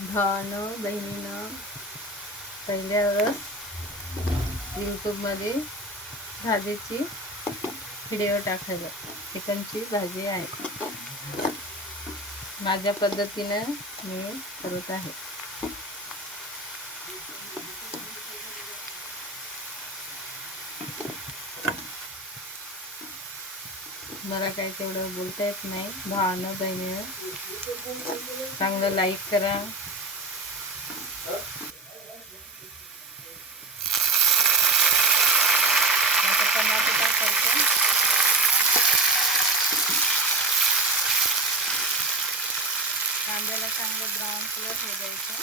भावानं बहिणीनं पहिल्या वेळेस यूट्यूबमध्ये भाजीची व्हिडिओ टाकायला. चिकनची भाजी आहे, माझ्या पद्धतीनं मी करत आहे. मला काही तेवढं बोलता येत नाही. भावानं बहिणीनं चांगलं लाईक करा. आता टमाटर टाकायचं. कांद्याला चांगलं ब्राऊन कलर होऊ द्यायचं.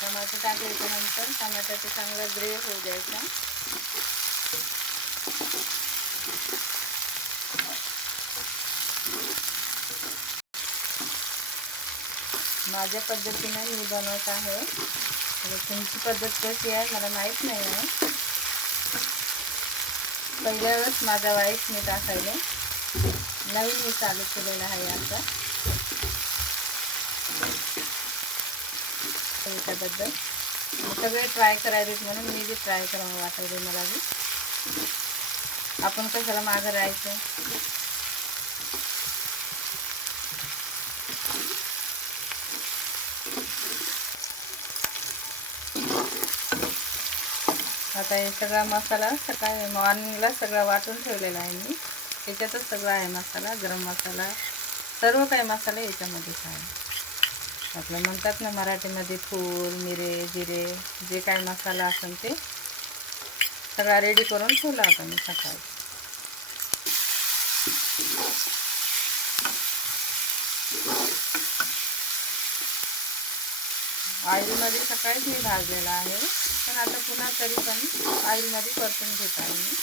टमाटर टाकल्यानंतर टमाट्याचा चांगला ग्रे होऊ द्यायचा. माझ्या पद्धतीने मी बनवत आहे. तुमची पद्धत कशी आहे मला माहीत नाही आहे. पहिल्या वेळेस माझा वाईफ मी टाकायला, नवीन मी चालू केलेला आहे आता. त्याच्याबद्दल सगळे ट्राय करायलेत म्हणून मी बी ट्राय करावं वाटायले मला बी. आपण कशाला मागं राहायचं. आता हे सगळा मसाला सकाळी मॉर्निंगला सगळा वाटून ठेवलेला आहे मी. याच्यातच सगळा आहे मसाला, गरम मसाला, सर्व काही मसाले याच्यामध्येच आहे. आपलं म्हणतात ना मराठीमध्ये फूल, मिरे, जिरे, जे काही मसाला असेल ते सगळा रेडी करून ठेवला आता मी सकाळी. ऑइलमध्ये सकाळीच मी भाजलेला आहे, पण आता पुन्हा तरी पण ऑइलमध्ये परतून घेत आहे मी.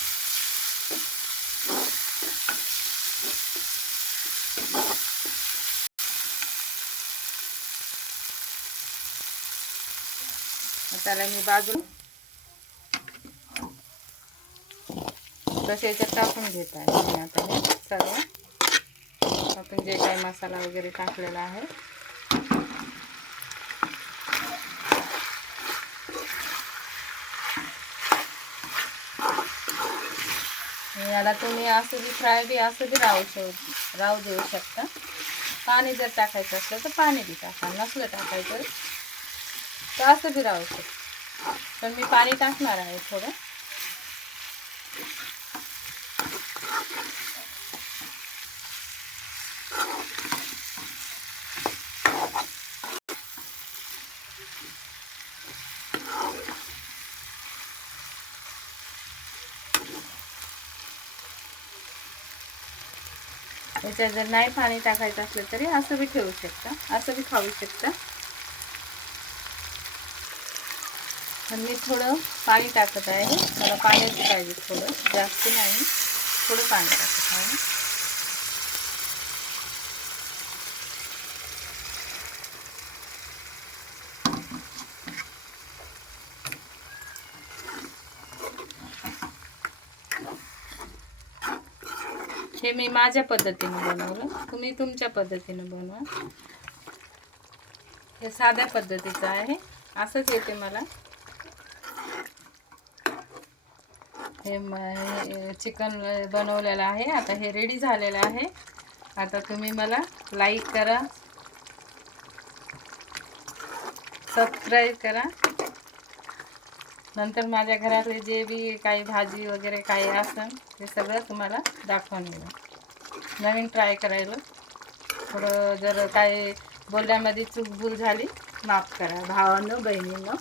त्याला मी बाजूला तसे याच्यात टाकून घेत आहे मी. आता हे सर्व आपण जे काही मसाला वगैरे टाकलेला आहे याला तुम्ही असं बी फ्राय बी असं बी राहू देऊ शकता. पाणी जर टाकायचं असलं तर पाणी बी टाका, नसलं टाकायचं तर असं बी राहू शकतं. पण मी पाणी टाकणार आहे थोडं. याच्यात जर नाही पाणी टाकायचं असलं तरी असं बी ठेवू शकता, असं बी खाऊ शकता. पण मी थोडं पाणी टाकत आहे. मला पाण्याची पाहिजे, थोडं जास्त नाही, थोडं पाणी टाकत आहे. हे मी माझ्या पद्धतीने बनवलं, तुम्ही तुमच्या पद्धतीने बनवा. हे साध्या पद्धतीचं आहे, असंच येते मला. हे चिकन बनवलेलं आहे. आता हे रेडी झालेलं आहे. आता तुम्ही मला लाईक करा, सबस्क्राईब करा. नंतर माझ्या घरातले जे बी काही भाजी वगैरे काही असेल ते सगळं तुम्हाला दाखवून देईल. नवीन ट्राय करायला थोडं जर काही बोलण्यामध्ये चूकभूल झाली माफ करा भावांनो बहिणींनो.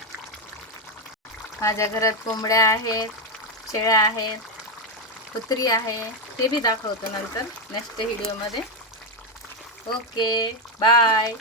माझ्या घरात कोंबड्या आहेत, शेळ्या आहेत, कुत्री आहे, ते बी दाखवतो नंतर नेक्स्ट व्हिडिओमध्ये. Okay, bye.